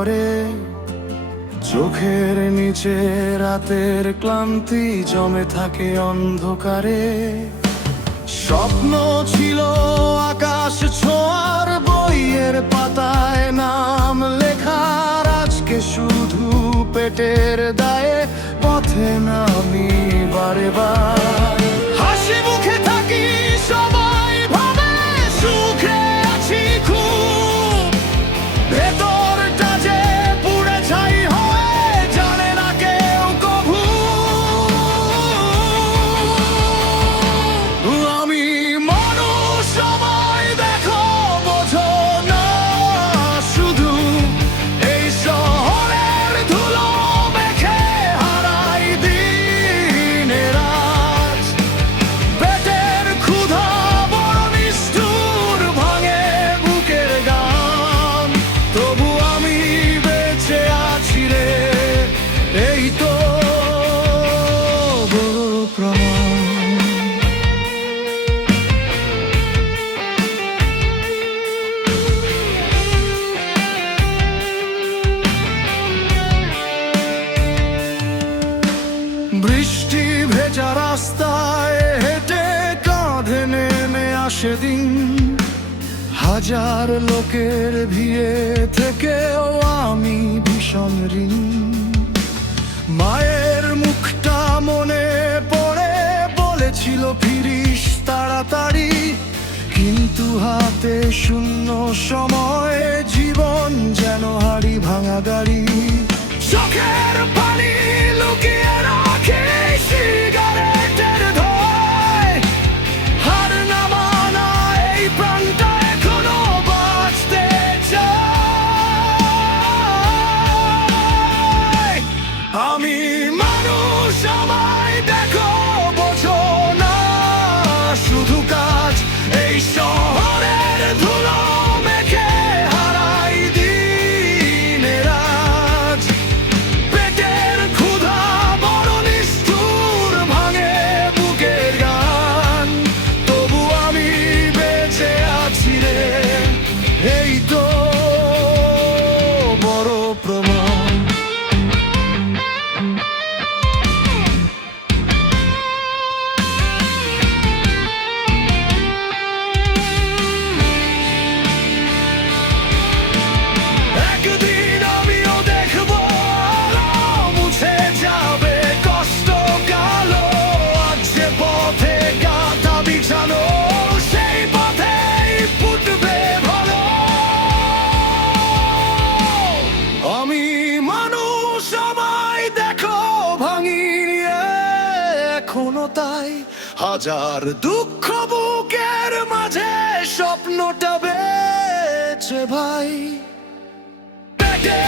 করে, চোখের নিচে রাতের ক্লান্তি জমে থাকে অন্ধকারে। স্বপ্ন ছিল আকাশ ছোঁয়ার, বইয়ের পাতায় নাম লেখার, আজকে শুধু পেটের দায়ে পথে নামি বারে বার। হাসি মুখে থাকি, সবাই ভাবে সুখে আছি খুব, ভেতরটা যে পুড়ে ছাই হয়ে জানে না কেউ কভু। আমি মানুষ, সবাই দেখো বোঝো না, শুধু এই শহরের ধুলো মেখে হারাই দিনে রাত। পেটের ক্ষুধা বড় নিষ্ঠুর, ভাঙে বুকের গান, তবু আমি বেঁচে আছি রে, এই তো বড় প্রমাণ। বৃষ্টি ভেজা রাস্তায় হেঁটে কাঁধে নেমে আসে দিন, হাজার লোকের ভিড়ে থেকেও আমি ভীষণ ঋণ। মায়ের মুখটা মনে পড়ে, বলেছিল ফিরিস তাড়াতাড়ি, কিন্তু হাতে শূন্য সময়, জীবন যেন হাড়ি ভাঙা গাড়ি। চোখের পানি লুকিয়ে রাখে সিগারেটের ধোঁয়ায়, হার না মানা এই প্রাণটা এখনো বাঁচতে চায়। আমি মানুষ, আমায় দেখো বোঝো না, শুধু কাজ এই শহরের ধুলো মেখে হারাই দিনে রাত। পেটের ক্ষুধা বড় নিষ্ঠুর, ভাঙে বুকের গান, তবু আমি বেঁচে আছি রে, এই তো বড় প্রমাণ। একদিন আমিও দেখবো আলো, মুছে যাবে কষ্ট কালো, আজ যে পথে গাথা বিছানো, সেই পথেই ফুটবে ভালো। আমি মানুষ, আমায় দেখো ভাঙিনি এখনো তাই, হাজার দুঃখ বুকের মাঝে স্বপ্নটা বেঁচে ভাই। পেটে